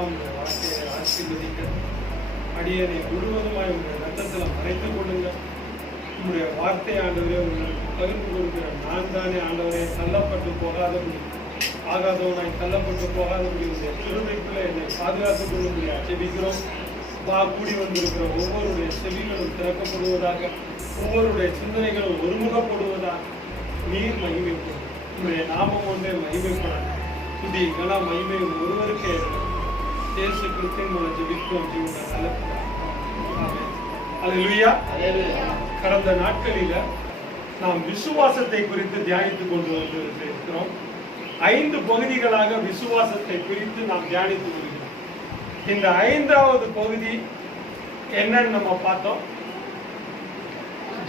வார்த்தையை ஆசீர்வதிக்க அடியனை முழுவதுமாய் உங்களுடைய ரத்தத்தில் மறைத்துக் கொள்ளுங்க. உங்களுடைய வார்த்தை ஆண்டவரே உங்களுக்கு பகிர்ந்து கொடுக்கிற நான் தானே ஆண்டவரே தள்ளப்பட்டு போகாதபடி ஆகாதவனாய் தள்ளப்பட்டு போகாதபடி உங்களுடைய திருமைக்குள்ள என்னை பாதுகாத்துக் கொள்ளும்படியா ஜெபிக்கிறோம். கூடி வந்திருக்கிற ஒவ்வொருடைய செவிகளும் திறக்கப்படுவதாக, ஒவ்வொருடைய சிந்தனைகளும் ஒருமுகப்படுவதாக நீர் மகிமைப்படும். உங்களுடைய நாமம் ஒன்றே மகிமைப்படாது. துதி கலா மகிமை ஒருவருக்கே இயேசு கிறிஸ்துவின் மூலம் ஜெபிக்கிறோம். அல்லேலூயா. கடந்த நாட்களில நாம் விசுவாசத்தை குறித்து தியானித்துக் கொண்டு வந்திருக்கிறோம். 5 பகுதிகளாக விசுவாசத்தை குறித்து நாம் தியானித்து வருகிறோம். இந்த 5வது பகுதி என்னன்னு நம்ம பார்த்தோம்.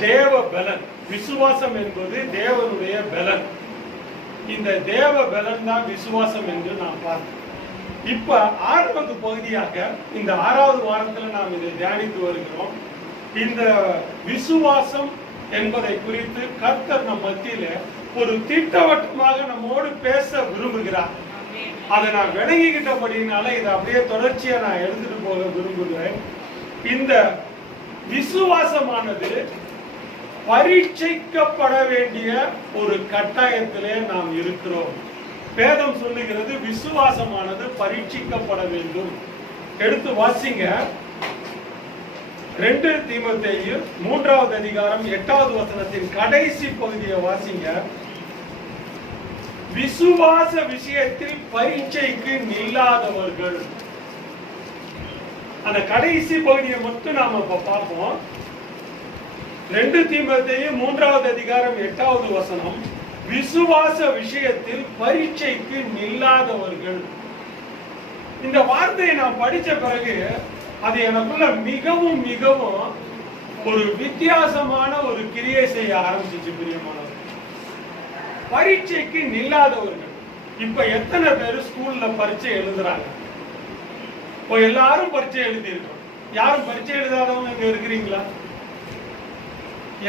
தேவ பலன். விசுவாசம் என்பது தேவனுடைய பலன். இந்த தேவ பலன் தான் விசுவாசம் என்று நாம் பார்த்தோம். இப்ப 6வது பகுதியாக இந்த 6வது வாரத்தில் நாம் இதை தியானித்து வருகிறோம். இந்த விசுவாசம் என்பதை குறித்து கர்த்தர் நம் மத்தியில ஒரு திட்டவட்டமாக நம்மோடு பேச விரும்புகிறார். அதை நான் விளங்கிக்கிட்டபடினால இதை அப்படியே தொடர்ச்சியா நான் எடுத்துட்டு போக விரும்புகிறேன். இந்த விசுவாசமானது பரீட்சைக்கப்பட வேண்டிய ஒரு கட்டாயத்திலே நாம் இருக்கிறோம். வேதம் சொல்லுகிறது விசுவாசமானது பரீட்சிக்கப்பட வேண்டும். எடுத்து வாசிங்க. 2 தீமோத்தேயு 3வது அதிகாரம் 8வது வசனத்தின் கடைசி பகுதியை வாசிங்க. விசுவாச விஷயத்தில் பரீட்சைக்கு நில்லாதவர்கள். அந்த கடைசி பகுதியை மட்டும் நாம இப்ப பார்ப்போம். 2 தீமோத்தேயு 3வது அதிகாரம் 8வது வசனம், விசுவாச விஷயத்தில் பரீட்சைக்கு நில்லாதவர்கள். இந்த வார்த்தையை நான் படிச்ச பிறகு அது எனக்குள்ள மிகவும் மிகவும் ஒரு வித்தியாசமான ஒரு கிரியை செய்ய ஆரம்பிச்சிச்சு. பிரியமானவர், பரீட்சைக்கு நில்லாதவர்கள். இப்ப எத்தனை பேர் ஸ்கூல்ல பரீட்சை எழுதுறாங்க? எல்லாரும் பரீட்சை எழுதியிருக்கோம். யாரும் பரீட்சை எழுதாதவங்க இங்க இருக்கிறீங்களா?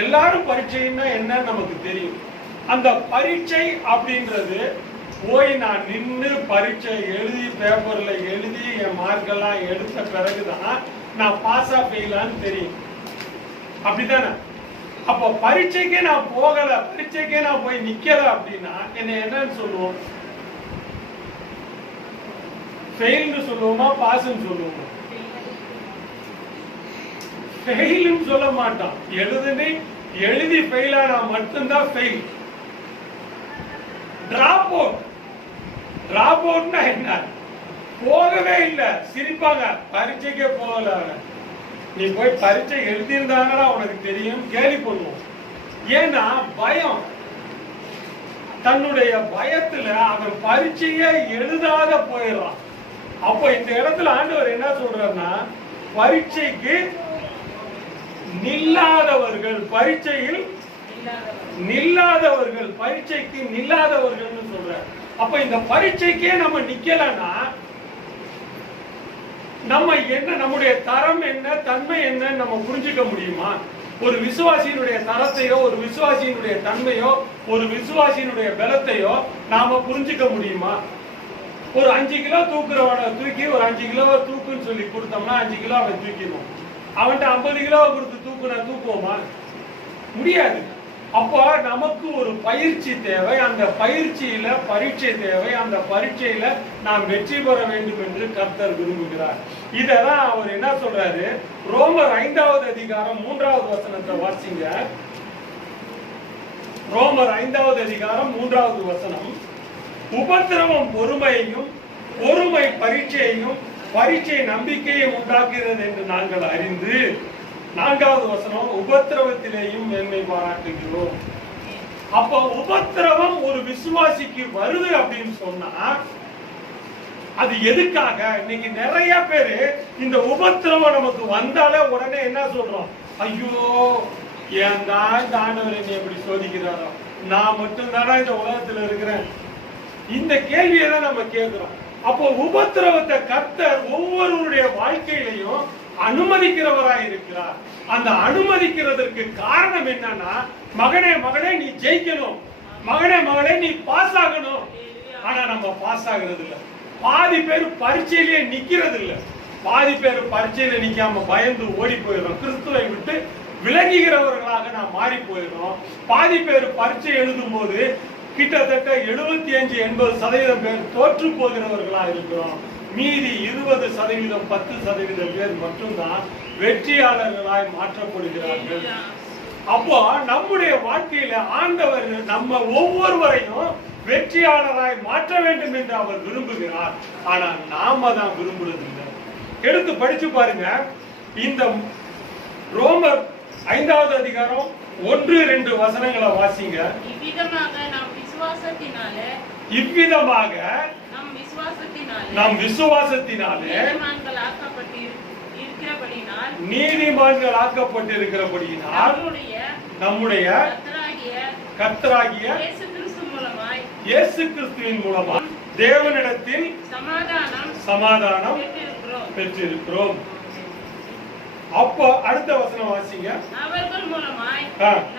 எல்லாரும் பரீட்சைன்னா என்ன நமக்கு தெரியும். அந்த பரீட்சை அப்படின்றது போய் நான் நின்று பரீட்சை எழுதி பேப்பர்ல எழுதி என் மார்க்கெல்லாம் எடுத்த பிறகுதான் நான் பாஸா ஃபெயிலான்னு தெரியும். அப்படித்தானே? அப்ப பரீட்சைக்கே நான் போகல, பரீட்சைக்கே நான் போய் நிக்கல அப்படின்னா என்ன என்னன்னு சொல்லுவோம்? ஃபெயில்னு சொல்லுவோமா, பாஸ்ன்னு சொல்லுவோமா? ஃபெயில்னு சொல்ல மாட்டான். எழுதி ஃபெயிலானா மட்டும்தான் ஃபெயில். டிராப் அவுட்னா என்ன? போகவே இல்லை. சிரிப்பாங்க, பரீட்சைக்கே போகல. நீ போய் பரீட்சை எழுதியிருந்தாங்கன்னா உனக்கு தெரியும், கேலி பண்ணுவோம். ஏன்னா பயம். தன்னுடைய பயத்துல அவன் பரீட்சையே எழுதாத போயிடறான். அப்ப இந்த இடத்துல ஆண்டவர் என்ன சொல்றாருன்னா, பரீட்சைக்கு நில்லாதவர்கள், பரீட்சையில் நில்லாதவர்கள், பரீட்சைக்கு நில்லாதவர்கள் சொல்ற. அப்ப இந்த பரீட்சைக்கே நம்ம நிக்கலன்னா நம்ம என்ன, நம்முடைய தரம் என்ன, தன்மை என்ன நம்ம புரிஞ்சுக்க முடியுமா? ஒரு விசுவாசியினுடைய தரத்தையோ, ஒரு விசுவாசியினுடைய தன்மையோ, ஒரு விசுவாசியினுடைய பலத்தையோ நாம புரிஞ்சுக்க முடியுமா? ஒரு 5 கிலோ தூக்குறவனை தூக்கி ஒரு 5 கிலோவை தூக்குன்னு சொல்லி கொடுத்தோம்னா 5 கிலோ அவன் தூக்கிடுவான். அவன்கிட்ட 50 கிலோவை கொடுத்து தூக்குவோமா? முடியாது. அப்போ நமக்கு ஒரு பயிற்சி தேவை. அந்த பயிற்சியில பரீட்சை தேவை. அந்த பரீட்சையில நாம் வெற்றி பெற வேண்டும் என்று கர்த்தர் விரும்புகிறார். இதெல்லாம் அவர் என்ன சொல்றாரு? ரோமர் 5வது அதிகாரம் 3வது வசனத்தை வாசிங்க. ரோமர் 5வது அதிகாரம் 3வது வசனம், உபத்திரவம் பொறுமையையும், பொறுமை பரீட்சையையும், பரீட்சை நம்பிக்கையை உண்டாக்குகிறது என்று நாங்கள் அறிந்து, 4வது வசனம், உபத்திரவத்திலேயும் மேன்மை பாராட்டுகிறோம். அப்ப உபத்திரவம் ஒரு விசுவாசிக்கு வருது அப்படின்னு சொன்னா அது எதுக்காக? இன்னைக்கு நிறைய பேரு இந்த உபத்திரவம் நமக்கு வந்தாலே உடனே என்ன சொல்றோம்? ஐயோ, ஏன் தான் இந்த ஆண்டவர் என்னை எப்படி சோதிக்கிறாரோ, நான் மட்டும் தானே இந்த உலகத்துல இருக்கிறேன். இந்த கேள்வியை தான் நம்ம கேட்கிறோம். அப்போ உபத்திரவத்தை கர்த்தர் ஒவ்வொருவருடைய வாழ்க்கையிலையும் அனுமதிக்கிறவராய் இருக்கிறார். அந்த அனுமதிக்கிறதற்கு காரணம் என்னன்னா, மகனே மகனே நீ ஜெயிக்கணும், மகனே மகனே நீ பாஸ் ஆகணும். ஆனா நம்ம பாஸ் ஆகிறது இல்லை. பாதி பேர் பரீட்சையிலேயே நிக்கிறது இல்ல. பாதி பேர் பரீட்சையில நிக்காம பயந்து ஓடி போயிடும். கிறிஸ்துவை விட்டு விலகுகிறவர்களாக நாம் மாறி போயிடும். பாதி பேர் பரீட்சை எழுதும் போது கிட்டத்தட்ட 75-80% பேர் தோற்று போகிறவர்களா இருக்கிறோம். மீதி 20% 10% பேர் மட்டும்தான் வெற்றியாளர்களாய் மாற்றப்படுகிறார்கள். அப்போ நம்முடைய வாழ்க்கையில ஆண்டவர் நம்ம ஒவ்வொருவரையும் வெற்றியாளராய் மாற்ற வேண்டும் என்று அவர் விரும்புகிறார். ஆனா நாம தான் விரும்புறதில்லை. எடுத்து படிச்சு பாருங்க. இந்த ரோமர் 5வது அதிகாரம் 1-2 வசனங்களை வாசிங்க. இவ்விதமாக நம் விசுவாசத்தினாலே நீதிமான்கள் ஆக்கப்பட்டிருக்கிறபடியினால் நம்முடைய கர்த்தராகிய இயேசு கிறிஸ்துவின் மூலமாக தேவனிடத்தில் சமாதானம் பெற்றிருக்கிறோம். அப்போ அடுத்த வசனம் வாசிங்க. அவர்கள் மூலமாய்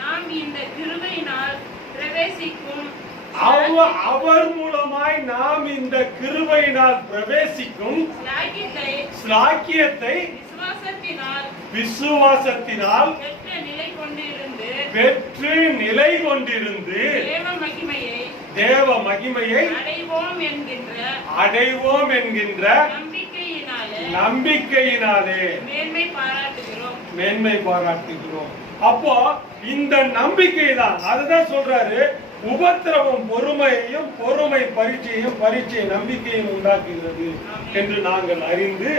நாம் இந்த கிருபையினால் பிரவேசிக்கும் அவர் மூலமாய் நாம் இந்த கிருபையினால் பிரவேசிக்கும் ஸ்லாக்கியத்தை விசுவாசத்தினால் பெற்று நிலை கொண்டிருந்து தேவ மகிமையை அடைவோம் என்கின்ற நம்பிக்கையினாலே மேன்மை பாராட்டுகிறோம். அப்போ இந்த நம்பிக்கை தான், அதுதான் சொல்றாரு, உபத்திரவம் பொறுமையையும் பொறுமை பரீட்சையும் பரீட்சை நம்பிக்கையும் உண்டாக்குகிறது என்று நாங்கள் அறிந்து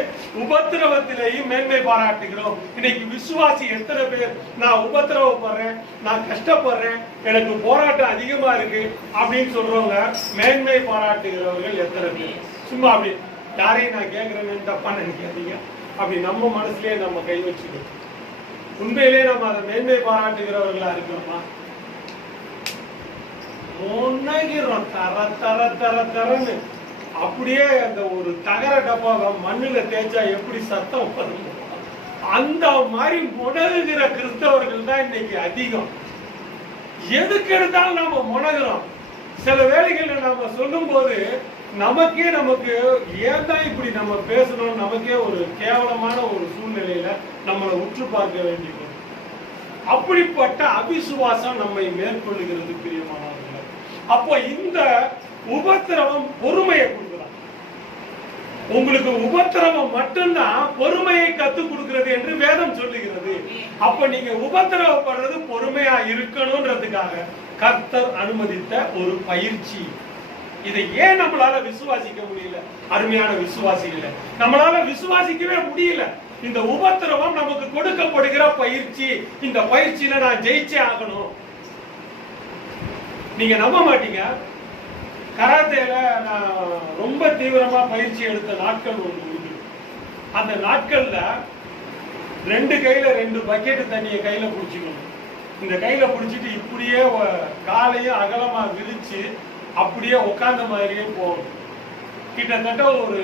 உபத்திரவத்திலேயும் மேன்மை பாராட்டுகிறோம். இன்னைக்கு விசுவாசி எத்தனை பேர் நான் உபத்திரவப்படுறேன், நான் கஷ்டப்படுறேன், எனக்கு போராட்டம் அதிகமா இருக்கு அப்படின்னு சொல்றவங்க மேன்மை பாராட்டுகிறவர்கள் எத்தனை பேர்? சும்மா அப்படி யாரையும் நான் கேட்கிறேன்னு தப்பா நினைக்காதீங்க. அப்படி நம்ம மனசுலயே நம்ம கை வச்சுக்கணும். உண்மையிலேயே நம்ம அதை மேன்மை பாராட்டுகிறவர்களா இருக்கிறோமா? முன்னகிறோம் தர தர தர தரன்னு அப்படியே அந்த ஒரு தகர டப்பாவை மண்ணுல தேய்ச்சா எப்படி சத்தம் வரும், அந்த மாதிரி முனகுகிற கிறிஸ்தவர்கள் தான் இன்னைக்கு அதிகம். எதுக்கு எடுத்தாலும் நாம முனகுறோம். சில வேளைகள்ல நாம சொல்லும் போது நமக்கு ஏன் தான் இப்படி நம்ம பேசணும், நமக்கே ஒரு கேவலமான ஒரு சூழ்நிலையில நம்மளை உற்று பார்க்க வேண்டியது. அப்படிப்பட்ட அவிசுவாசம் நம்மை மேற்கொள்ளுகிறது பிரியமானவர்கள். அப்போ இந்த உபத்திரவம் பொறுமையை கொடுக்கிறார். உங்களுக்கு உபத்திரவம் மட்டும்தான் பொறுமையை கத்துக் கொடுக்கிறது என்று வேதம் சொல்லுகிறது. அப்ப நீங்க உபத்திரவப்படுறது பொறுமையா இருக்கணும்ன்றதுக்காக கர்த்தர் அனுமதித்த ஒரு பயிற்சி. இதை ஏன் நம்மளால விசுவாசிக்க முடியல? அருமையான விசுவாசிகள, நம்மளால விசுவாசிக்கவே முடியல. இந்த உபத்திரவம் நமக்கு கொடுக்கப்படுகிற பயிற்சி. இந்த பயிற்சியில நான் ஜெயிச்சே ஆகணும். நீங்க நம்ப மாட்டீங்க, கராத்தேல நான் ரொம்ப தீவிரமா பயிற்சி எடுத்த நாட்கள் ஒன்று உண்டு. அந்த நாட்கள்ல 2 கையில 2 பக்கெட் தண்ணியை கையில பிடிச்சிக்கணும். இந்த கையில பிடிச்சிட்டு இப்படியே காலையும் அகலமா விரிச்சு அப்படியே உட்கார்ந்த மாதிரியே போகணும். கிட்டத்தட்ட ஒரு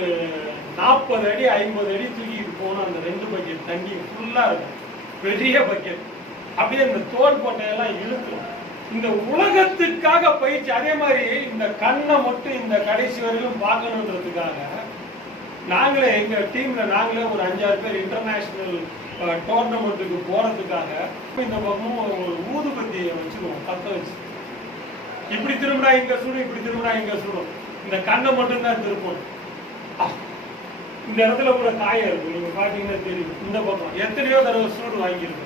40 அடி 50 அடி தூக்கிட்டு போகணும். அந்த 2 பக்கெட் தண்ணி ஃபுல்லா இருக்கும், பெரிய பக்கெட். அப்படியே இந்த தோல் போட்டையெல்லாம் இழுக்கும். இந்த உலகத்துக்காக பயிற்சி. அதே மாதிரி இந்த கண்ணை மட்டும் இந்த கடைசி வரையிலும் பார்க்கணுன்றதுக்காக நாங்களே எங்க டீம்ல நாங்களே ஒரு 5-6 பேர் இன்டர்நேஷனல் டோர்னமெண்ட்டுக்கு போறதுக்காக இந்த பக்கமும் ஒரு ஊதுபத்தியை வச்சுருவோம், பத்த வச்சு. இப்படி திரும்பினா இங்க சுடும், இப்படி திரும்பினா இங்க சுடும். இந்த கண்ணை மட்டும் தான் திருப்பணும். இந்த இடத்துல கூட காயம் இருக்கும், நீங்க பாத்தீங்கன்னா தெரியும். இந்த பக்கம் எத்தனையோ தடவை சூடு வாங்கியிருக்கு.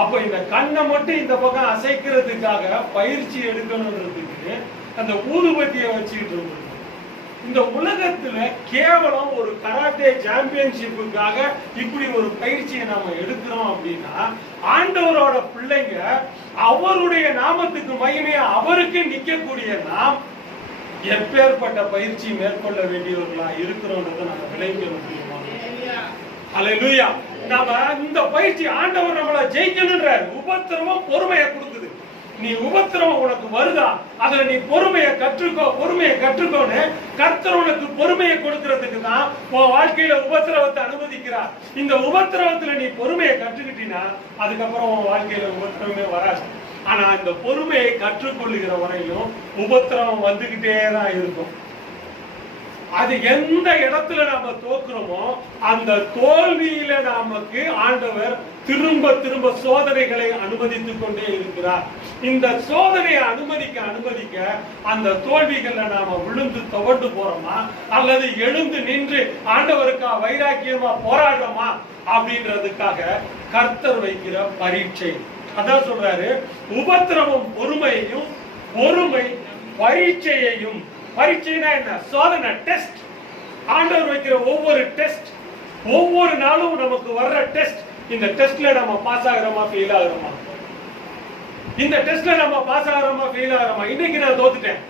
அப்ப இந்த கண்ணை மட்டும் இந்த பக்கம் அசைக்கிறதுக்காக பயிற்சி எடுக்கணும்ன்றதுக்கு அந்த ஊதுபத்தியை வச்சுக்கிட்டு இருக்கோம். இந்த உலகத்துல கேவலம் ஒரு கராட்டே சாம்பியன்ஷிப்புக்காக இப்படி ஒரு பயிற்சியை நாம எடுக்கிறோம் அப்படின்னா, ஆண்டவரோட பிள்ளைங்க அவருடைய நாமத்துக்கு மகிமையா அவருக்கு நிக்கக்கூடிய நாம் எப்பேற்பட்ட பயிற்சி மேற்கொள்ள வேண்டியவர்களா இருக்கிறோன்றதை நம்ம விளைவிக்க முடியுமா? அல்லேலூயா. நாம இந்த பயிற்சி ஆண்டவர் நம்மளை ஜெயிக்கணும்ன்றார். உபத்திரவம் பொறுமையை கொடுக்குது. நீ உபத்திரவம் உனக்கு வருதா, அதுல நீ பொறுமையை கற்றுக்கோ. பொறுமையை கற்றுக்கோன்னு கர்த்தர் உனக்கு பொறுமையை கொடுக்கறதுக்கு தான் உன் வாழ்க்கையில உபத்திரவத்தை அனுமதிக்கிறார். இந்த உபத்திரவத்துல நீ பொறுமையை கற்றுக்கிட்டீங்கன்னா அதுக்கப்புறம் உன் வாழ்க்கையில உபத்திரவமே வராது. ஆனா இந்த பொறுமையை கற்றுக்கொள்ளுகிற வரையிலும் உபத்திரவம் வந்துகிட்டே தான் இருக்கும். அது எந்த இடத்துல நாம தோக்குறோமோ அந்த தோல்வியில நமக்கு ஆண்டவர் திரும்ப திரும்ப சோதனைகளை அனுமதித்துக் கொண்டே இருக்கிறார். இந்த சோதனையை அனுமதிக்க அந்த தோல்விகள்ல நாம விழுந்து துவண்டு போறோமா அல்லது எழுந்து நின்று ஆண்டவருக்கா வைராக்கியமா போராடுறோமா அப்படின்றதுக்காக கர்த்தர் வைக்கிற பரீட்சை. அதான் சொல்றாரு, உபத்திரவம் பொறுமையையும் பொறுமை பரீட்சையையும். பரீட்சைனா என்ன? சோதனை, டெஸ்ட். ஆண்டவர் வைக்கிற ஒவ்வொரு டெஸ்ட், ஒவ்வொரு நாளும் நமக்கு வர்ற டெஸ்ட். இந்த டெஸ்ட்ல நம்ம பாஸ் ஆகிறோமா ஃபெயில் ஆகிறோமா? இந்த டெஸ்ட்ல நம்ம பாஸ் ஆகிறோமா ஃபெயில் ஆகிறோமா? இன்னைக்கு நான் தோத்துட்டேன்.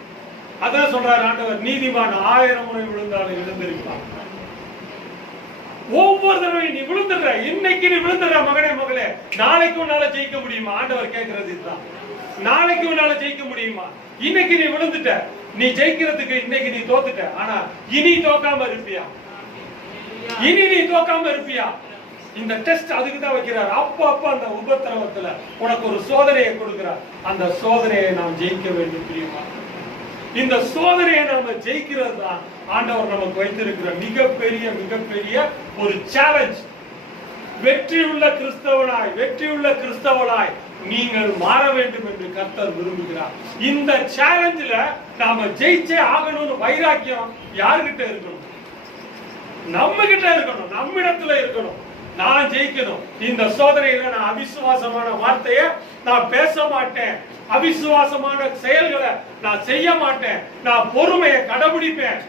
அதான் சொல்றாரு ஆண்டவர், நீதிமான் 1000 முறை விழுந்தாலும் எழுந்திருப்பான். ஒவ்வொரு தடவையும் நீ விழுந்துடுற, இன்னைக்கு நீ விழுந்துடுற மகனே மகளே, நாளைக்கு உன்னால ஜெயிக்க முடியுமா? ஆண்டவர் கேட்கறது இதுதான். நாளைக்கு உன்னால ஜெயிக்க முடியுமா? இன்னைக்கு நீ விழுந்துட்ட, நீ ஜெயிக்கிறதுக்கு இன்னைக்கு நீ தோத்துட்ட, ஆனா இனி தோக்காம இருப்பியா? இனி நீ தோக்காம இருப்பியா? இந்த டெஸ்ட் அதுக்கு தான் வைக்கிறார். அப்ப அந்த உபத்திரவத்துல உனக்கு ஒரு சோதனையை கொடுக்கிறார். அந்த சோதனையை நாம் ஜெயிக்க வேண்டும் பிரியமா. இந்த சோதனையை நாம ஜெயிக்கிறது தான் ஆண்டவர் நமக்கு வைத்திருக்கிற மிகப்பெரிய ஒரு சேலஞ்ச். வெற்றியுள்ள கிறிஸ்தவனாய் நீங்கள் மாற வேண்டும் என்று கர்த்தர் விரும்புகிறார். இந்த சேலஞ்சில நாம ஜெயிச்சே ஆகணும்னு வைராக்கியம் யாருகிட்ட இருக்கணும்? நம்ம கிட்ட இருக்கணும், நம்மிடத்துல இருக்கணும். நான் ஜெயிக்கணும். இந்த சோதனையில நான் அவிசுவாசமான வார்த்தையை நான் பேச மாட்டேன், அவிசுவாசமான செயல்களை நான் செய்ய மாட்டேன், நான் பொறுமையை கடைபிடிப்பேன்.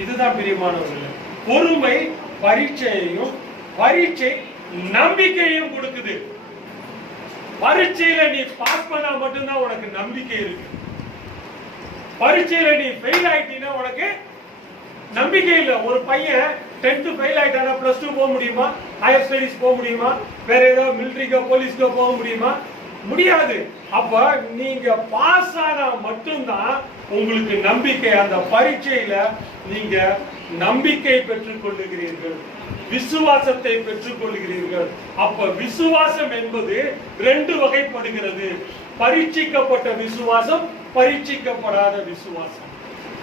இதுதான் பிரியமானவர்களே. பொறுமை பரீட்சையையும் பரீட்சை நம்பிக்கையும் கொடுக்குது. பரீட்சையில நீ பாஸ் பண்ணா மட்டும்தான் உனக்கு நம்பிக்கை இருக்கு. பரீட்சையில நீ ஃபெயில் ஆயிட்டீங்கன்னா உனக்கு நம்பிக்கை இல்ல. ஒரு பையன் 10th ஃபெயில் ஆயிட்டானா பிளஸ் 2 போக முடியுமா? ஹையர் ஸ்டடீஸ் போக முடியுமா? வேற ஏதாவது மிலிட்டரிக்கோ போலீஸ்க்கோ போக முடியுமா? முடியாது. அப்ப நீங்க பாஸ் ஆனா மட்டும்தான் உங்களுக்கு நம்பிக்கை. அந்த பரீட்சையில நீங்க நம்பிக்கை பெற்றுக் கொள்ளுகிறீர்கள், விசுவாசத்தை பெற்றுக் கொள்கிறீர்கள். அப்ப விசுவாசம் என்பது 2 வகைப்படுகிறது. பரீட்சிக்கப்பட்ட விசுவாசம், பரீட்சிக்கப்படாத விசுவாசம்.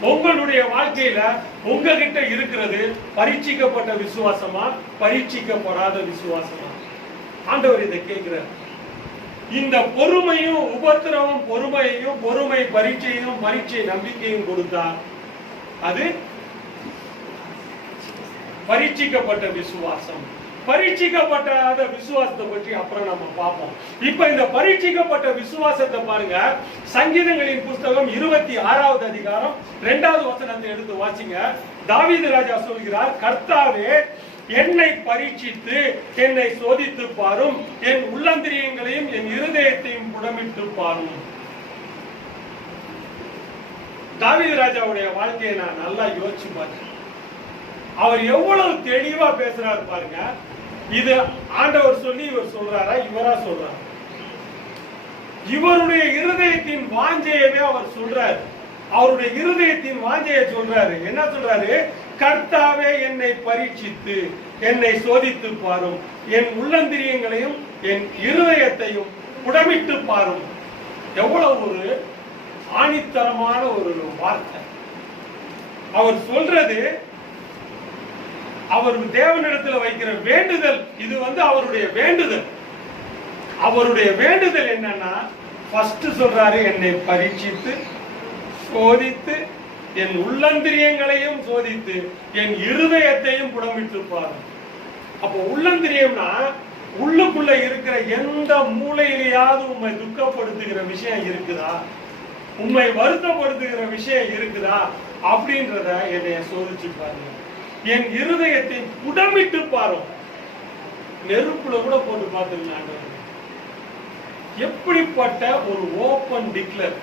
உங்களுடைய வாழ்க்கையில உங்ககிட்ட இருக்கிறது பரீட்சிக்கப்பட்ட விசுவாசமா, பரீட்சிக்கப்படாத விசுவாசமா? ஆண்டவர் இதை கேட்கிறார். இந்த பொறுமையும் உபத்திரவம் பொறுமையையும், பொறுமை பரீட்சையும், பரீட்சை நம்பிக்கையும் கொடுத்தார். அது பரீட்சிக்கப்பட்ட விசுவாசம். பரீட்சிக்கப்பட்ட விசுவாசத்தை பற்றி அப்புறம் நம்ம பார்ப்போம். இப்ப இந்த பரீட்சிக்கப்பட்ட விசுவாசத்தை பாருங்க. சங்கீதங்களின் புஸ்தகம் 26வது அதிகாரம் 2வது வசனத்தை எடுத்து வாசிங்க. தாவீது ராஜா சொல்கிறார், கர்த்தாவே என்னை பரீட்சித்து என்னை சோதித்து பாரும், என் உள்ளந்திரியங்களையும் என் இருதயத்தையும் புடமிட்டு பாரும். தாவீது ராஜாவுடைய வாழ்க்கையை நான் நல்லா யோசிச்சு பார்த்தேன். அவர் எவ்வளவு தெளிவா பேசுறாரு பாருங்க. இது ஆண்டவர் சொல்லி இவர் சொல்றாரா, இவரா சொல்றாரு? இவருடைய இருதயத்தின் வாஞ்சையவே அவர் சொல்றாரு. அவருடைய இருதயத்தின் வாஞ்சையை சொல்றாரு. என்ன சொல்றாரு? கர்த்தாவே என்னை பரீட்சித்து என்னை சோதித்து பாரும், என் உள்ளந்திரியங்களையும் என் இருதயத்தையும் புடமிட்டு பாரும். எவ்வளவு ஒரு ஆணித்தரமான ஒரு வார்த்தை அவர் சொல்றது. அவர் தேவனிடத்தில் வைக்கிற வேண்டுதல். இது அவருடைய வேண்டுதல். அவருடைய வேண்டுதல் என்னன்னா, ஃபர்ஸ்ட் சொல்றாரு, என்னை பரீட்சித்து சோதித்து என் உள்ளந்திரியங்களையும் சோதித்து என் இருதயத்தையும் புடமிட்டு பாரு. அப்ப உள்ளந்திரியம்னா உள்ளுக்குள்ள இருக்கிற எந்த மூலையிலேயாவது உண்மை துக்கப்படுத்துகிற விஷயம் இருக்குதா, உண்மை வருத்தப்படுத்துகிற விஷயம் இருக்குதா அப்படின்றத என்னைய சோதிச்சு பாருங்க. என் இருதயத்தை புடமிட்டு பாரும். நெருப்புல கூட போட்டு பார்த்துருங்க. எப்படிப்பட்ட ஒரு ஓபன் டிக்ளேர்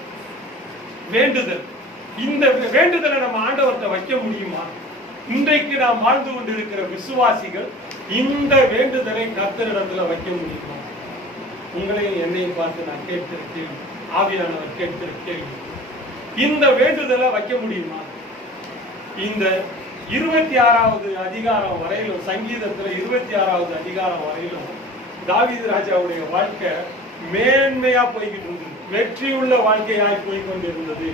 வேண்டுதல். இந்த வேண்டுதலை நம்ம ஆண்டவர்கிட்ட வைக்க முடியுமா? இன்றைக்கு நாம் வாழ்ந்து கொண்டிருக்கிற விசுவாசிகள் இந்த வேண்டுதலை கர்த்தரிடத்துல வைக்க முடியுமா? உங்களையும் என்னையும் பார்த்து நான் கேட்கிற கேள்வி, ஆவியானவர் கேட்கிற கேள்வி, இந்த வேண்டுதலை வைக்க முடியுமா? இந்த 26வது அதிகாரம் வரையிலும், சங்கீதத்துல 26வது அதிகாரம் வரையிலும் தாவீது ராஜாவுடைய வாழ்க்கை மேன்மையா போய்கிட்டு இருந்தது, வெற்றியுள்ள வாழ்க்கையாய் போய்கொண்டிருந்தது.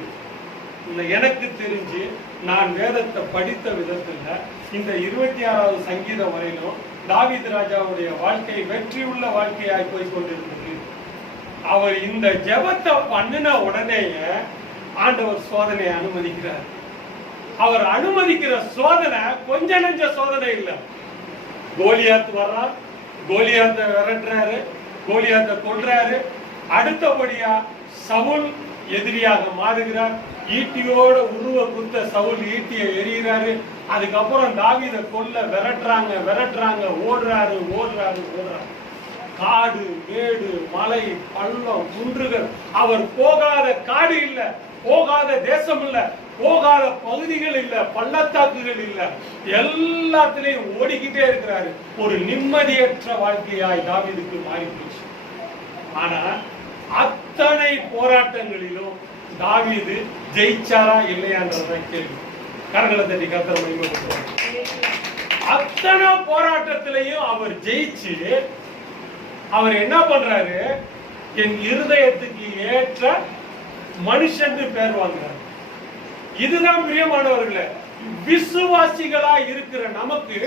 எனக்கு தெரிஞ்சு நான் வேதத்தை படித்த விதத்துல இந்த 26வது சங்கீதம் வரையிலும் தாவீது ராஜாவுடைய வாழ்க்கை வெற்றியுள்ள வாழ்க்கையாய் போய் கொண்டிருந்தது. அவர் இந்த ஜெபத்தை பண்ணின உடனேயே ஆண்டவர் சோதனையை அனுமதிக்கிறார். அவர் அனுமதிக்கிற சோதனை கொஞ்ச நெஞ்ச சோதனை இல்ல. கோலியாத் வர்றார், கோலியாத்தை விரட்டுறாரு, கோலியாத்தை கொல்றாரு. அடுத்தபடியா சவுல் எதிரியாக மாறுகிறார். ஈட்டியோட உருவ குத்த சவுல் ஈட்டியை எறிகிறாரு. அதுக்கப்புறம் தாவீதை கொல்ல விரட்டுறாங்க, ஓடுறாரு. காடு, மேடு, மலை, பள்ளம், குன்றுகள், அவர் போகாத காடு இல்ல, போகாத தேசம் இல்ல, போகாத பகுதிகள் இல்ல, பள்ளத்தாக்குகள் இல்ல, எல்லாத்திலையும் ஓடிக்கிட்டே இருக்கிறாரு. ஒரு நிம்மதியற்ற வாழ்க்கையாய் தாவீதுக்கு மாறி போச்சு. ஆனா அத்தனை போராட்டங்களிலும் தாவீது ஜெயிச்சாரா இல்லையான்றதான் கேள்வி. கரங்களை தட்டி கர்த்தரை மகிமைப்படுத்துவார். அத்தனை போராட்டத்திலையும் அவர் ஜெயிச்சு அவர் என்ன பண்றாரு, என் இருதயத்துக்கு ஏற்ற மனுஷன் பேர் வாங்குறாரு. இதுதான் பிரியமானவர்களே, விசுவாசிகளா இருக்கிற நமக்கு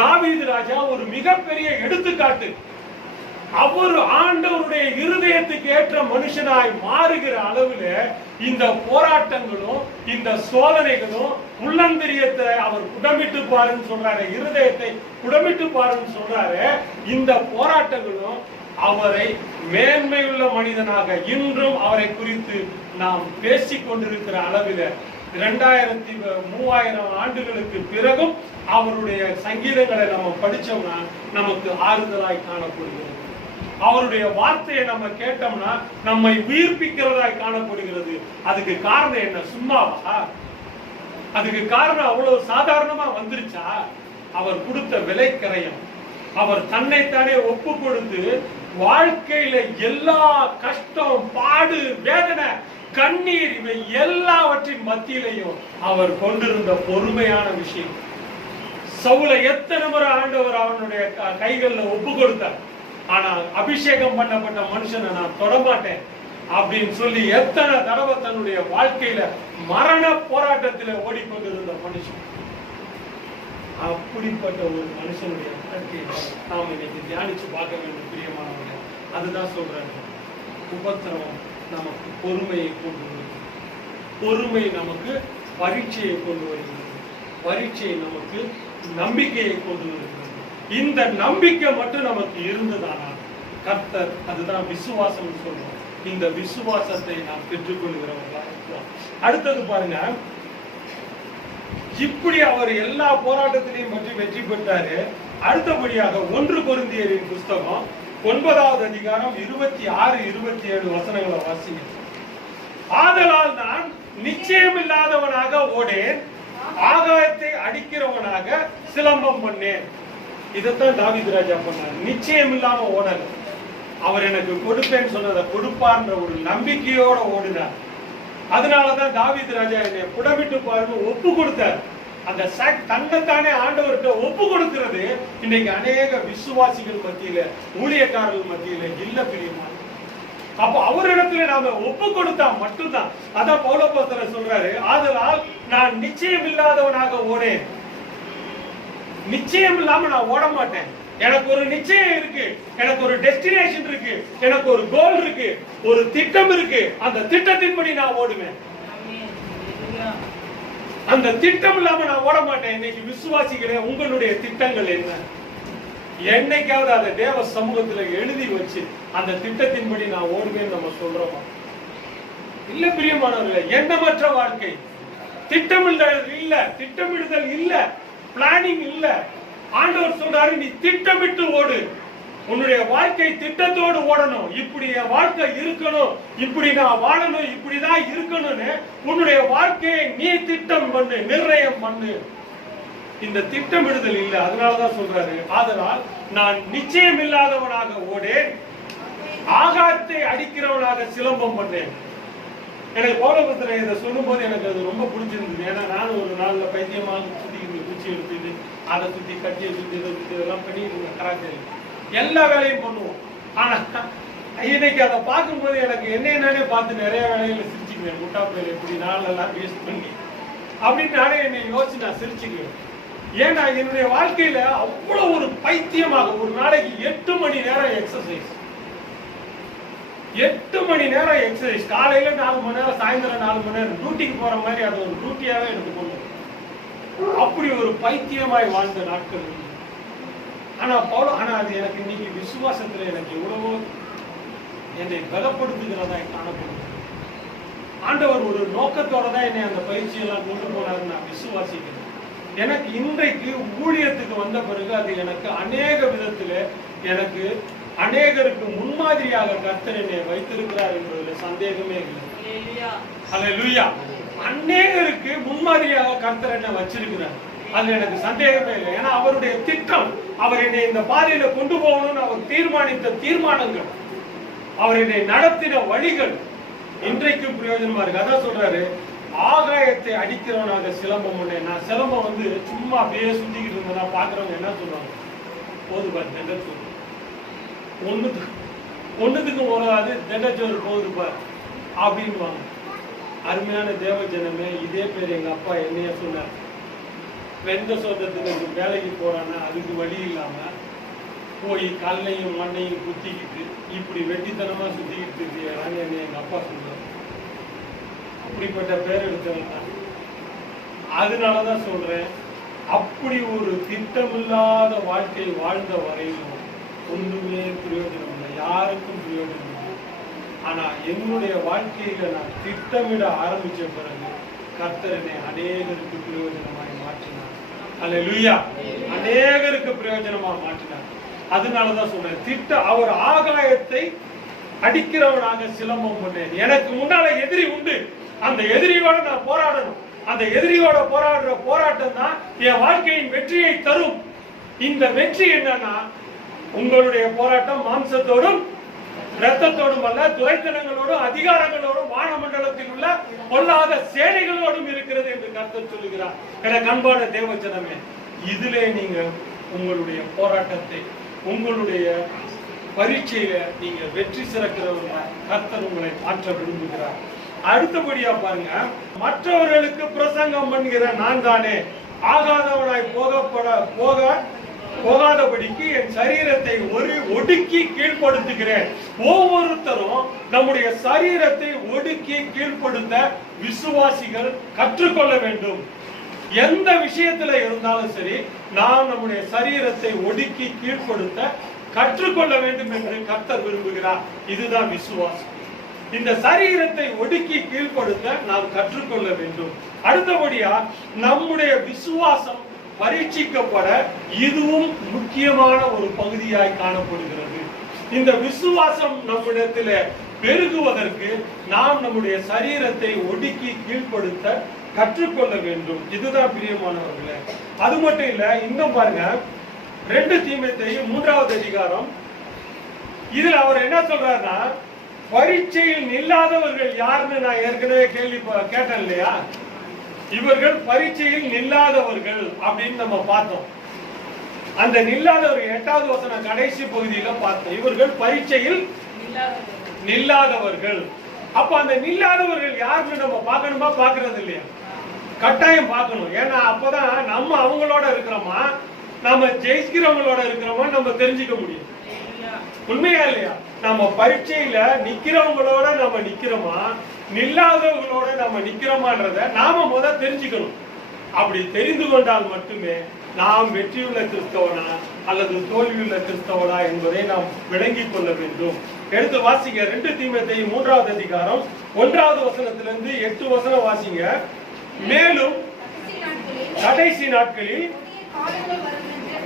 தாவீது ராஜா ஒரு மிகப்பெரிய எடுத்துக்காட்டு. அவர் ஆண்டவருடைய இருதயத்துக்கு ஏற்ற மனுஷனாய் மாறுகிற அளவுல இந்த போராட்டங்களும் இந்த சோதனைகளும் உள்ளந்திரியத்தை அவர் குடமிட்டு பாருன்னு சொல்றாரு, இருதயத்தை குடமிட்டு பாருன்னு சொல்றாரு. இந்த போராட்டங்களும் அவரை மேன்மையுள்ள மனிதனாக இன்றும் அவரை குறித்து நாம் பேசிக் கொண்டிருக்கிற அளவில் 2000-3000 ஆண்டுகளுக்கு பிறகும் அவருடைய சங்கீதங்களை நம்ம படிச்சோம்னா நமக்கு ஆறுதலாய் காணப்படுகிறது. அவருடைய வார்த்தையை நம்ம கேட்டோம்னா நம்மை உயிர்ப்பிக்கிறதாய் காணப்படுகிறது. அதுக்கு காரணம் என்ன? சும்மாவா? அதுக்கு காரணம் அவ்வளவு சாதாரணமா வந்துருச்சா? அவர் கொடுத்த விலைக்கரையம், அவர் தன்னைத்தானே ஒப்பு கொடுத்து வாழ்க்கையில எல்லா கஷ்டம், பாடு, வேதனை, கண்ணீர் இவை எல்லாவற்றின் மத்தியிலையும் அவர் கொண்டிருந்த பொறுமையான விஷயம். சவுலை எத்தனை முறை ஆண்டவர் அவனுடைய கைகள்ல ஒப்பு கொடுத்தார். ஆனா அபிஷேகம் பண்ணப்பட்ட மனுஷனை நான் தொடமாட்டேன் அப்படின்னு சொல்லி எத்தனை தடவை தன்னுடைய வாழ்க்கையில மரண போராட்டத்தில் ஓடிக்கொண்டிருந்த மனுஷன். அப்படிப்பட்ட ஒரு மனுஷனுடைய வாழ்க்கையை நாம் இன்னைக்கு தியானிச்சு பார்க்க வேண்டும் பிரியமானவர்கள். அதுதான் சொல்றாங்க, உபத்திரவம் நமக்கு பொறுமையை கொண்டு வருகிறது, பொறுமை நமக்கு பரீட்சையை கொண்டு வருகிறது, பரீட்சை நமக்கு நம்பிக்கையை கொண்டு வருகிறது. இந்த நம்பிக்கை மட்டும் நமக்கு இருந்ததானா கர்த்தர், அதுதான் விசுவாசம் சொல்றோம், இந்த விசுவாசத்தை நாம் பெற்றுக்கொள்கிறவர்களா இருக்கிறோம். அடுத்தது பாருங்க, இப்படி அவர் எல்லா போராட்டத்திலையும் பற்றி வெற்றி பெற்றாரு. அடுத்தபடியாக 1 கொரிந்தியரின் புஸ்தகம் 9வது அதிகாரம் 26-27 வசனங்களை வாசிங்க. ஆதலால் நான் நிச்சயமில்லாதவனாக ஓடேன், ஆகாயத்தை அடிக்கிறவனாக சிலம்பம் பண்ணேன். இதைத்தான் தாவீது ராஜா பண்ணார். நிச்சயம் இல்லாம ஓடல, அவர் எனக்கு கொடுப்பேன்னு சொன்னதை கொடுப்பார்ன்ற ஒரு நம்பிக்கையோட ஓடினார். அதனாலதான் தாவீது ராஜா என்னை புடமிட்டு பாருன்னு ஒப்பு கொடுத்தார். அந்த தன்னைத்தானே ஆண்டவர்கிட்ட ஒப்பு கொடுக்கிறது இன்னைக்கு அநேக விசுவாசிகள் மத்தியில, ஊழியக்காரர்கள் மத்தியில இல்ல பிரியமா. அப்ப அவரிடத்துல நாம ஒப்பு கொடுத்தா மட்டும்தான். அதான் பவுலப்போஸ்தலர் சொல்றாரு, ஆதலால் நான் நிச்சயம் இல்லாதவனாக ஓடேன். நிச்சயம் இல்லாம நான் ஓட மாட்டேன். எனக்கு ஒரு நிச்சயம் இருக்கு, எனக்கு ஒரு டெஸ்டினேஷன் இருக்கு, எனக்கு ஒரு கோல் இருக்கு, ஒரு திட்டம் இருக்கு. அந்த திட்டத்தின்படி நான் ஓடுவேன். அந்த திட்டம் இல்லாம நான் ஓட மாட்டேன். இன்னைக்கு விசுவாசிகளே, உங்களுடைய திட்டங்கள் என்ன? என்னைக்காவது அதை தேவ சமூகத்துல எழுதி வச்சு அந்த திட்டத்தின்படி நான் ஓடுவேன்னு நம்ம சொல்றோமா? இல்ல பிரியமானவர்களே, எண்ணமற்ற வாழ்க்கை, திட்டமிடுதல் இல்ல, பிளானிங் இல்ல. ஆண்டவர் சொல்றாரு, நீ திட்டமிட்டு ஓடு. உன்னுடைய வாழ்க்கை திட்டத்தோடு ஓடணும். இப்படி என் வாழ்க்கை இருக்கணும், இப்படி நான் வாழணும், இப்படிதான் இருக்கணும்னு உன்னுடைய வாழ்க்கையை நீ திட்டம் பண்ணு, நிர்ணயம் பண்ணு. இந்த திட்டமிடுதல் இல்ல. அதனாலதான் சொல்றாரு, ஆதலால் நான் நிச்சயம் இல்லாதவனாக ஓடேன், ஆகாயத்தை அடிக்கிறவனாக சிலம்பம் பண்ணேன். எனக்கு பவுலப்போஸ்தலர் இதை சொல்லும் போது எனக்கு அது ரொம்ப பிடிச்சிருந்தது. ஏன்னா நானும் ஒரு நாள்ல பைத்தியமாக சுத்தி குச்சி எடுத்துட்டு அதை சுத்தி கட்டியை சுத்தி இதை சுத்தி இதெல்லாம் பண்ணிட்டு இருந்தேன். கராத்தே எல்லா வேலையும் பண்ணுவோம். ஆனா இன்னைக்கு அதை பார்க்கும்போது எனக்கு என்னன்னே பார்த்து நிறைய வேலைகளை சிரிச்சு சிரிச்சுக்குவேன். முட்டா பையில எப்படி நாளெல்லாம் வேஸ்ட் பண்ணி அப்படின்னு நானே என்னை யோசிச்சு நான் சிரிச்சுக்குவேன். ஏன்னா என்னுடைய வாழ்க்கையில அவ்வளவு ஒரு பைத்தியமாக ஒரு நாளைக்கு 8 மணி நேரம் எக்ஸசைஸ், 8 மணி நேரம் எக்ஸசைஸ், காலையில 4 மணி நேரம், சாயந்தரம் 4 மணி நேரம், டியூட்டிக்கு போற மாதிரி அது ஒரு டியூட்டியாவே எடுத்துக்கொண்டு அப்படி ஒரு பைத்தியமாய் வாழ்ந்த நாட்கள். ஆனா அது எனக்கு இன்னைக்கு விசுவாசத்துல எனக்கு எவ்வளவோ என்னை பலப்படுத்துகிறதா காணப்படுது. ஆண்டவர் ஒரு நோக்கத்தோட தான் என்னை அந்த பயிற்சியெல்லாம் கொண்டு போனாரு நான் விசுவாசிக்கிறேன். எனக்கு இன்றைக்கு ஊழியத்துக்கு வந்த பிறகு அது எனக்கு அநேக விதத்துல எனக்கு அநேகருக்கு முன்மாதிரியாக கர்த்தர் என்னை வைத்திருக்கிறார் என்பதுல சந்தேகமே இல்லை. அல்லேலூயா. அநேகருக்கு முன்மாதிரியாக கர்த்தர் என்னை வச்சிருக்கிறார், அது எனக்கு சந்தேகமே இல்லை. ஏன்னா அவருடைய திட்டம், அவர் என்னை இந்த பாதையில கொண்டு போகணும்னு அவர் தீர்மானித்த தீர்மானங்கள், அவர் என்னை நடத்தின வழிகள் இன்றைக்கு பிரயோஜனமா இருக்கு. அதான் சொல்றாரு, ஆகாயத்தை அடிக்கிறவனாக சிலம்பம் பண்ண. நான் சிலம்பம் சும்மா அப்படியே சுத்திக்கிட்டு இருந்தேன்னா பாக்குறவங்க என்ன சொல்லுவாங்க, போதுபார் தெண்டச்சோறு, ஒண்ணுத்துக்கு உதவாது தெண்டச்சோறு போதுபார் அப்படின்வாங்க. அருமையான தேவ ஜனமே, இதே பேர் எங்க அப்பா என்னைய சொன்னார். வெந்த சொந்தத்துக்கு வேலைக்கு போறான்னா அதுக்கு வழி இல்லாம போய் கல்லையும் மண்ணையும் குத்திக்கிட்டு இப்படி வெட்டித்தனமா சுத்திக்கிட்டு இருக்கிறான்னு என்னை எங்க அப்பா சொல்றாரு. அப்படிப்பட்ட பேர் எடுத்தவன் தான். அதனாலதான் சொல்றேன், அப்படி ஒரு திட்டமில்லாத வாழ்க்கை வாழ்ந்த வரையிலும் ஒன்றுமே பிரயோஜனம் இல்லை, யாருக்கும் பிரயோஜனம் இல்லை. ஆனா என்னுடைய வாழ்க்கையில நான் திட்டமிட ஆரம்பிச்ச பிறகு கர்த்தர் என்னை அநேகருக்கு பிரயோஜனமாய் மாற்றினார். அல்லேலூயா. அநேகருக்கு பிரயோஜனமா மாற்றினார். அதனாலதான் சொல்றேன், அவர் ஆகாயத்தை அடிக்கிறவனாக சிலம்பம் பண்ணேன். எனக்கு முன்னால எதிரி உண்டு, அந்த எதிரியோட நான் போராடணும். அந்த எதிரியோட போராடுற போராட்டம் தான் என் வாழ்க்கையின் வெற்றியை தரும். இந்த வெற்றி என்னன்னா, உங்களுடைய போராட்டம் மாம்சத்தோடும் இரத்தத்தோடும் அல்ல, துரைத்தனங்களோடும் அதிகாரங்களோடும் வானமண்டலத்தில் உள்ள பொல்லாத சேனைகளோடும் இருக்கிறது என்று கர்த்தர் சொல்லுகிறார். எனக்கு அன்பான தேவஜனமே, இதிலே நீங்க உங்களுடைய போராட்டத்தை, உங்களுடைய பரீட்சையில நீங்க வெற்றி சிறக்கிறவங்க கர்த்தர் உங்களை மாற்ற விரும்புகிறார். அடுத்தபடியா பாருங்க, மற்றவர்களுக்கு பிரசங்கம் பண்ணுகிற நான் தானே ஆகாதவனாய் போகாதபடிக்கு என் சரீரத்தை ஒடுக்கி கீழ்ப்படுத்துகிறேன். ஒவ்வொருத்தரும் நம்முடைய சரீரத்தை ஒடுக்கி கீழ்ப்படுத்த விசுவாசிகள் கற்றுக்கொள்ள வேண்டும். எந்த விஷயத்துல இருந்தாலும் சரி, நாம் நம்முடைய சரீரத்தை ஒடுக்கி கீழ்ப்படுத்த கற்றுக்கொள்ள வேண்டும் என்று கர்த்தர் விரும்புகிறார். இதுதான் விசுவாசம். இந்த சரீரத்தை ஒடுக்கி கீழ்ப்படுத்த நாம் கற்றுக்கொள்ள வேண்டும். அடுத்தபடியா நம்முடைய விசுவாசம் பரீட்சிக்கப்பட இதுவும் முக்கியமான ஒரு பகுதியாய் காணப்படுகிறது. இந்த விசுவாசம் நம்மிடத்தில் பெருகுவதற்கு நாம் நம்முடைய சரீரத்தை ஒடுக்கி கீழ்ப்படுத்த கற்றுக்கொள்ள வேண்டும். இதுதான் பிரியமானவர்களே. அது மட்டும் இல்ல, இன்னும் பாருங்க, 2 தீமோத்தேயு 3வது அதிகாரம், இதுல அவர் என்ன சொல்றாருன்னா, பரீட்சையில் நில்லாதவர்கள் யாருன்னு நான் ஏற்கனவே கேட்டேன் இல்லையா? இவர்கள் பரீட்சையில் நில்லாதவர்கள் அப்படின்னு நம்ம பார்த்தோம். அந்த நில்லாதவர்கள் 8வது வசனம் கடைசி பகுதியில பார்த்தோம். இவர்கள் பரீட்சையில் நில்லாதவர்கள். அப்ப அந்த நில்லாதவர்கள் யாருன்னு நம்ம பார்க்கணுமா? பார்க்கறது இல்லையா? கட்டாயம் பார்க்கணும். ஏன்னா அப்பதான் நம்ம அவங்களோட இருக்கிறோமா, நம்ம ஜெயிக்கிறவங்களோட இருக்கிறோமா நம்ம தெரிஞ்சுக்க முடியும். உண்மையா இல்லையா? நம்ம பரீட்சையில நிக்கிறவங்களோட நம்ம நிக்கிறோமா, நில்லாதவங்களோட நம்ம நிக்கிறோமான்றத நாம முதல் தெரிஞ்சுக்கணும். அப்படி தெரிந்து கொண்டால் மட்டுமே நாம் வெற்றியுள்ள கிறிஸ்தவனா அல்லது தோல்வியுள்ள கிறிஸ்தவனா என்பதை நாம் விளங்கிக் கொள்ள வேண்டும். எடுத்து வாசிங்க, 2 தீமோத்தேயு 3வது அதிகாரம் 1வது வசனத்திலிருந்து 8 வசனம் வாசிங்க. மேலும் கடைசி நாட்களில்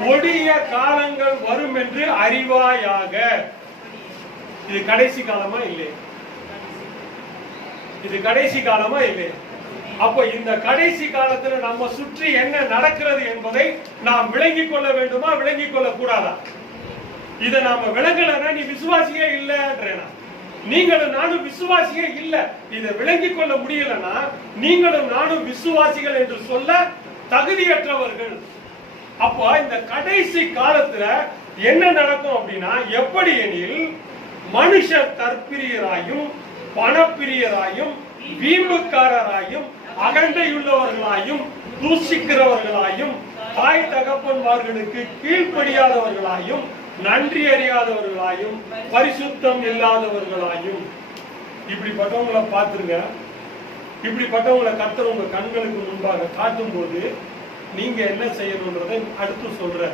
கொடிய காலங்கள் வரும் என்று அறிவாயாக. இது கடைசி காலமா இல்லை? இது கடைசி காலமா இல்லை? அப்ப இந்த கடைசி காலத்துல நம்ம சுற்றி என்ன நடக்கிறது என்பதை நாம் விளங்கிக் கொள்ள வேண்டுமா, விளங்கிக் கொள்ள கூடாதா? இதை நாம விளங்கலன்னா நீ விசுவாசியே இல்லைன்றேனா? நீங்களும் நானும் விசுவாசியே இல்ல. இதை விளங்கிக் கொள்ள முடியலன்னா நீங்களும் நானும் விசுவாசிகள் என்று சொல்ல தகுதியற்றவர்கள். அப்போ இந்த கடைசி காலத்துல என்ன நடக்கும் அப்படின்னா, எப்படி எனில் மனுஷர் தற்பிரியராயும் பணப்பிரியராயும் வீம்புக்காரராயும் அகந்தையுள்ளவர்களாயும் தூஷிக்கிறவர்களாயும் தாய் தகப்பன்மார்களுக்கு கீழ்ப்படியாதவர்களாயும் நன்றி அறியாதவர்களாயும் பரிசுத்தம் இல்லாதவர்களாயும். இப்படிப்பட்டவங்களை பார்த்துருங்க. இப்படிப்பட்டவங்களை கர்த்தர் உங்க கண்களுக்கு முன்பாக காட்டும் போது நீங்க என்ன செய்யணும்ன்றதை அடுத்து சொல்ற.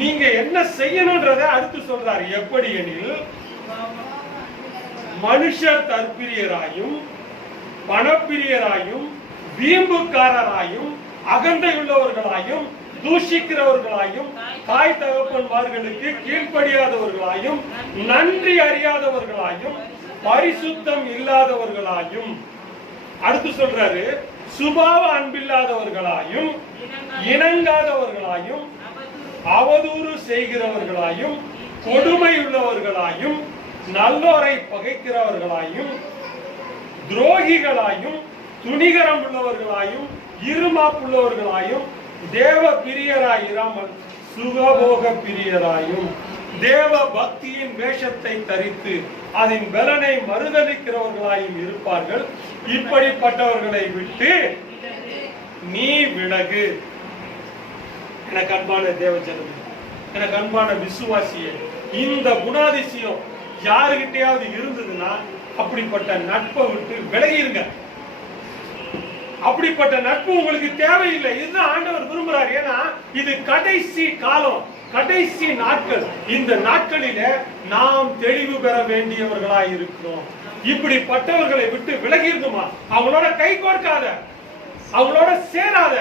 நீங்க என்ன செய்யணும்ன்றதை அடுத்து சொல்றாரு. எப்படி எனில், மனுஷர் தற்பிரியராயும் பணப்பிரியராயும் வீம்புக்காரராயும் அகந்தையுள்ளவர்களாயும் தூஷிக்கிறவர்களாயும் தாய் தகப்பன்மார்களுக்கு கீழ்ப்படியாதவர்களாயும் நன்றி அறியாதவர்களாயும் பரிசுத்தம் இல்லாதவர்களாயும். அடுத்து சொல்றாரு, சுபாவ அன்பில்லாதவர்களாயும் இணங்காதவர்களாயும் அவதூறு செய்கிறவர்களாயும் கொடுமையுள்ளவர்களாயும் நல்லோரை பகைக்கிறவர்களாயும் துரோகிகளாயும் துணிகரம் உள்ளவர்களாயும் இருமாப்புள்ளவர்களாயும் தேவ பிரியராயிராமல் சுகபோக பிரியராயும் தேவ பக்தியின் வேஷத்தை தரித்து அதன் பலனை மறுதலிக்கிறவர்களாயும் இருப்பார்கள். இப்படிப்பட்டவர்களை விட்டு நீ விலகு. எனக்கு அன்பான தேவஜனமே, எனக்கு அன்பான விசுவாசியே, இந்த குணாதிசயம் யாருகிட்டையாவது இருந்ததுன்னா அப்படிப்பட்ட நட்பை விட்டு விலகிருங்க. அப்படிப்பட்ட நட்பு உங்களுக்கு தேவையில்லை. இதுதான் ஆண்டவர் விரும்புறார். ஏன்னா இது கடைசி காலம், கடைசி நாட்கள். இந்த நாட்களில நாம் தெளிவு பெற வேண்டியவர்களாய் இருக்கிறோம். இப்படிப்பட்டவர்களை விட்டு விலகிருக்குமா? அவங்களோட கை கோர்க்காத, அவங்களோட சேராத,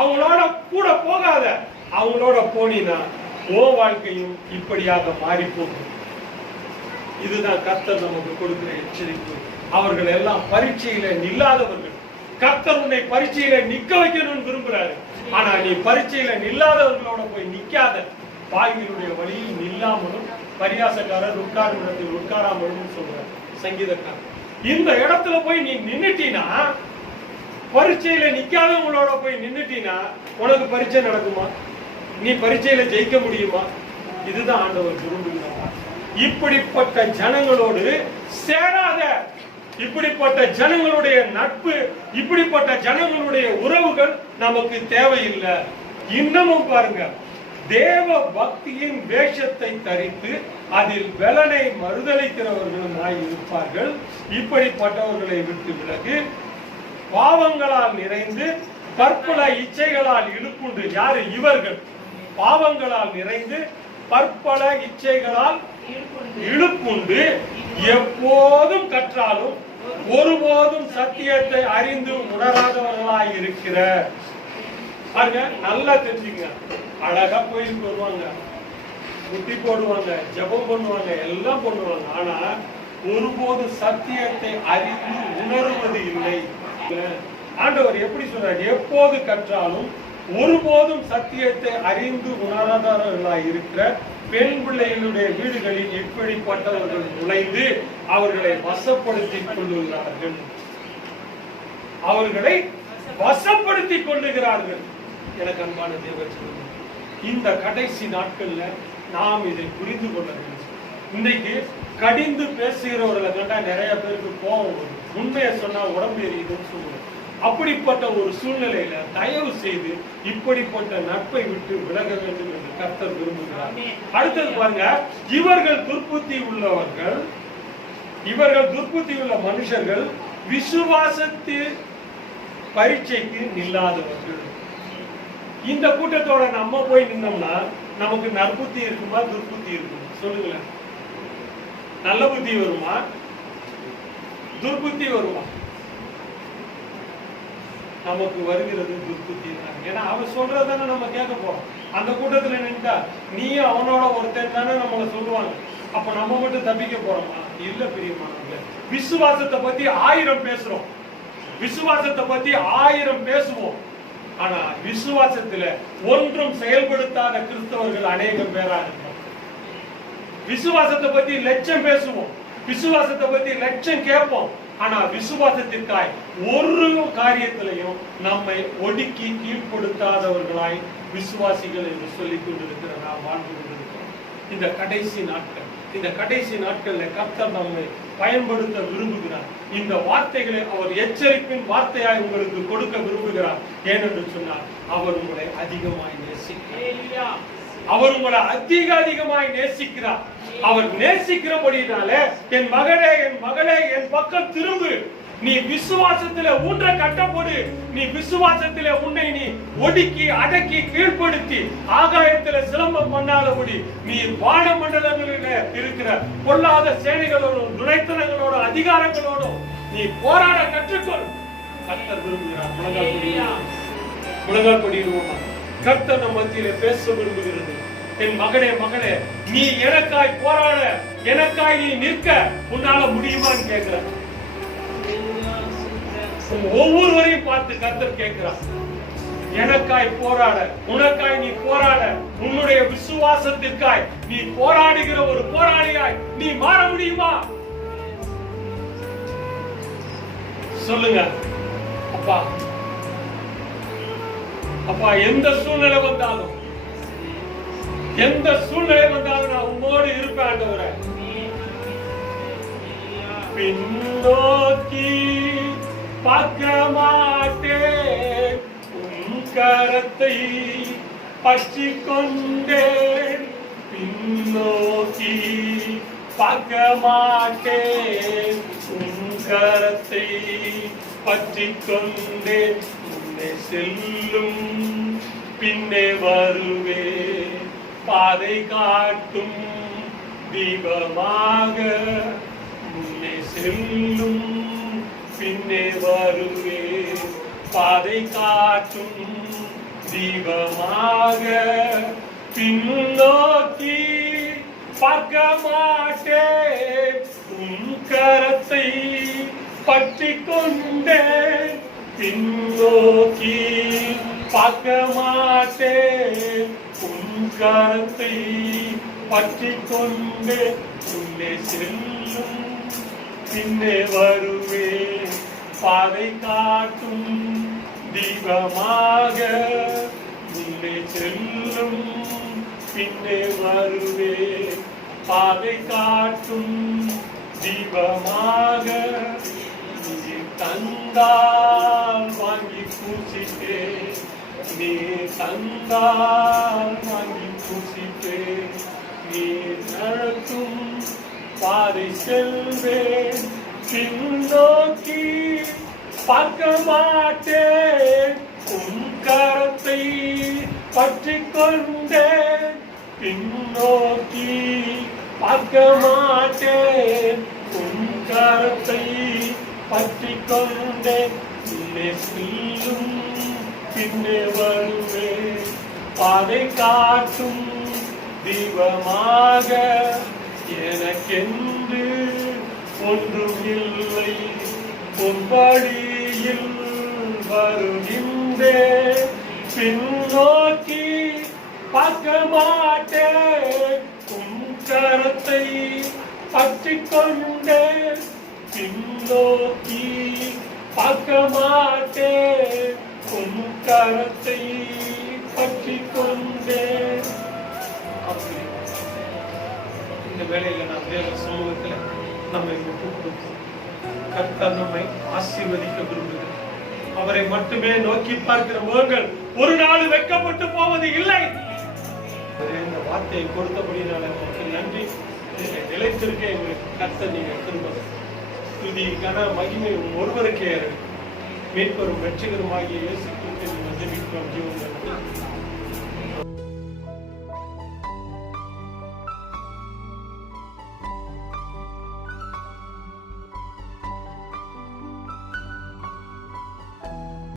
அவங்களோட கூட போகாத. அவங்களோட போனீனா ஓ வாழ்க்கையும் இப்படியாக மாறி போகும். இதுதான் கர்த்தர் நமக்கு கொடுக்கிற எச்சரிக்கை. அவர்கள் எல்லாம் பரீட்சையில நில்லாதவர்கள். கர்த்தர் உன்னை பரீட்சையில நிக்க வைக்கணும்னு விரும்புறாரு. ஆனா நீ பரீட்சையில நில்லாதவர்களோட போய் நிக்காத. பாவிகளுடைய வழியில் நில்லாமலும் பரியாசக்காரர் உட்காரும் இடத்தில் உட்காராமலும் சொல்றார் சங்கீதக்காரர். இந்த இடத்துல போய் நீ நின்னுட்டீனா, பரீட்சையில நிக்காதவங்களோட போய் நின்னுட்டீனா உனக்கு பரீட்சை நடக்குமா? நீ பரீட்சையில ஜெயிக்க முடியுமா? இதுதான் ஆண்டவர் விரும்புகிறார். இப்படிப்பட்ட ஜனங்களோடு சேராத. இப்படிப்பட்ட ஜனங்களுடைய நட்பு, இப்படிப்பட்ட ஜனங்களுடைய உறவுகள் நமக்கு தேவையில்லை. இன்னமும் பாருங்க, தேவ பக்தியின் வேஷத்தை தரித்து அதில் பலனை மறுதலிக்கிறவர்களுமாய் இருப்பார்கள். இப்படிப்பட்டவர்களை விட்டு விலகு. பாவங்களால் நிறைந்து பற்பல இச்சைகளால் இழுப்புண்டு. யாரு இவர்கள்? பாவங்களால் நிறைந்து பற்பல இச்சைகளால் இழுப்புண்டு எப்போதும் கற்றாலும் ஒருபோதும் சத்தியத்தை அறிந்து உணராதவர்களாய் இருக்கிற. பாருங்க, நல்லா தெரிஞ்சுங்க. அழகா கோயிலுக்கு வருவாங்க, குட்டி போடுவாங்க, ஜபம் பண்ணுவாங்க, எல்லாம் பண்ணுவாங்க. ஆனா ஒருபோது சத்தியத்தை அறிந்து உணர்வது இல்லை. ஆண்டவர் எப்படி சொல்றார்? எப்போது கற்றாலும் ஒருபோதும் சத்தியத்தை அறிந்து உணராதவர்களாய் இருக்கிற பெண் பிள்ளைகளுடைய வீடுகளில் இப்படிப்பட்டவர்கள் நுழைந்து அவர்களை வசப்படுத்திக் கொள்ளுகிறார்கள். அவர்களை வசப்படுத்திக் கொள்ளுகிறார்கள். எனக்கு அன்பான தேவஜனமே, இந்த கடைசி நாட்கள்ல நாம் இதை புரிந்து கொள்ள வேண்டும். இன்றைக்கு கடிந்து பேசுகிறவர்களை கண்டா நிறைய பேருக்கு கோபம் வரும். உண்மையை சொன்னா உடம்பு எரியுதுன்னு சொல்லுவோம். அப்படிப்பட்ட ஒரு சூழ்நிலையில தயவு செய்து இப்படிப்பட்ட நட்பை விட்டு விலக வேண்டும் என்று கர்த்தர் விரும்புகிறார். அடுத்தது பாருங்க, இவர்கள் துர்ப்புத்தி உள்ளவர்கள், இவர்கள் துர்ப்புத்தி உள்ள மனுஷர்கள் விசுவாசத்தில் பரீட்சைக்கு நில்லாதவர்கள். இந்த கூட்டத்தோட நம்ம போய் நின்னோம்னா நமக்கு நற்புத்தி இருக்குமா துர்ப்புத்தி இருக்குமா? சொல்லுங்களேன். நல்ல புத்தி வருமா துர்ப்புத்தி வருமா? நமக்கு வருகிறது துர்ப்புத்தி தான். ஏன்னா அவன் சொல்றதானே நம்ம கேட்க போறோம். அந்த கூட்டத்துல நின்றா நீயும் அவனோட ஒருத்தன் தானே நம்மள சொல்லுவாங்க. அப்ப நம்ம மட்டும் தப்பிக்க போறோமா? இல்ல பிரியமானவர்களே, விசுவாசத்தை பத்தி 1000 பேசுறோம், விசுவாசத்தை பத்தி 1000 பேசுவோம். ஆனா விசுவாசத்துல ஒன்றும் செயல்படுத்தாத கிறிஸ்தவர்கள் அநேகம் பேரா இருக்கிறோம். விசுவாசத்தை பத்தி லட்சம் பேசுவோம், விசுவாசத்தை பத்தி லட்சம் கேட்போம். ஆனா விசுவாசத்திற்காய் ஒரு காரியத்திலையும் நம்மை ஒடுக்கி கீழ்ப்படுத்தாதவர்களாய் விசுவாசிகள் என்று சொல்லிக் கொண்டிருக்கிற நாம் வாழ்ந்து கொண்டிருக்கிறோம். இந்த கடைசி நாட்கள், இந்த கடைசி நாட்கள்ல கர்த்தர் நம்மை பயன்படுத்த விரும்புகிறார். இந்த வார்த்தைகளை அவர் எச்சரிப்பின் வார்த்தையாய் உங்களுக்கு கொடுக்க விரும்புகிறார். ஏனென்று சொன்னால் அவர் உங்களை அதிகமாய் நேசிக்கிறார். அவர் உங்களை அதிகமாய் நேசிக்கிறார். அவர் நேசிக்கிறபடினால என் மகனே, என் மகளே, என் பக்கம் திரும்பு. நீ விசுவாசத்திலே ஊன்ற கட்டப்படு. நீ விசுவாசத்திலே உன்னை நீ ஒடுக்கி அடக்கி கீழ்ப்படுத்தி ஆகாயத்திலே சிலம்பம் பண்ணாதபடி நீ வான மண்டலங்களில இருக்கிற பொல்லாத சேனைகளோடும் துணைத்தனங்களோடும் அதிகாரங்களோடும் நீ போராட கற்றுக்கொள். கர்த்தர் விரும்புகிறார். முழங்கால் படிடுவோமா? கர்த்தர் நம் மத்தியிலே பேச விரும்புகிறது. என் மகனே, மகளே, நீ எனக்காய் போராட, எனக்காய் நீ நிற்க உன்னால முடியுமான்னு கேட்கிற. ஒவ்வொருவரையும் பார்த்து கர்த்தர் கேட்கிறார், எனக்காய் போராட, உனக்காய் நீ போராட, உன்னுடைய விசுவாசத்திற்காய் நீ போராடுகிற ஒரு போராளியாய் நீ மாற முடியுமா? சொல்லுங்க. அப்பா, அப்பா, எந்த சூழ்நிலை வந்தாலும் நான் உன்னோடு இருப்பேன் ஆண்டவரே. பின்னோக்கி பார்க்க மாட்டேன், உன் கரத்தை பற்றி கொண்டேன். பின்னோக்கி பார்க்க மாட்டேன், உன் கரத்தை பற்றி கொண்டேன். முன்னே செல்லும் பின்னே வருவே, பாதை காட்டும் தீபமாக. முன்னே செல்லும் பின்னே வருவே, பாதை காட்டும் தீபமாக. பின்னோக்கி பார்க்க மாட்டேன், உன் கரத்தை பற்றி கொண்டேன். பின்னோக்கி பார்க்க மாட்டேன், உன் கரத்தை பற்றி கொண்டேன். உள்ளே செல்லும் பின்னே வருவே, பாதை காட்டும் தீபமாக. உள்ளே செல்லும் பின்னே வருவே, பாதை காட்டும் தீபமாக. நீ தந்தால் வாங்கி பூசிட்டே, நீ தந்தால் வாங்கி பூசிட்டே. நீ நடத்தும் பாதை செல்வேன், பின்னோக்கி பார்க்க மாட்டேன். உன் கரத்தை பற்றி கொண்டேன், பின்னோக்கி பார்க்க மாட்டேன். உன் கரத்தை பற்றி கொண்டேன். உள்ளே செல்லும் பின்னே வருவேன், பாதை காட்டும் தீபமாக. எனக்கென்று ஒன்றும் இல்லை, பொன்படியில் வருகின்றேன். பின்னோக்கி பார்க்க மாட்டேன், உன் கரத்தை பற்றி கொண்டேன். பின்னோக்கி பார்க்க மாட்டேன், உன் கரத்தை பற்றி கொண்டேன். இந்த வேளையில நாம் தேவ சமூகத்தில் நம்மை கர்த்தர் நம்மை ஆசீர்வதிக்க விரும்புகிறார். அவரை மட்டுமே நோக்கி பார்க்கிற முகங்கள் ஒரு நாள் வெட்கப்பட்டு போவது இல்லை. இந்த வார்த்தையை கொடுத்தபடினால உங்களுக்கு நன்றி. நிலைத்திருக்க எங்களுக்கு கர்த்தர் நீங்க திரும்ப துதி கன மகிமை ஒருவருக்கே மீட்பரும் வெற்றிகரமாகிய இயேசு கிறிஸ்துவின் ஜெபிக்கிறோம் ஜீவன்.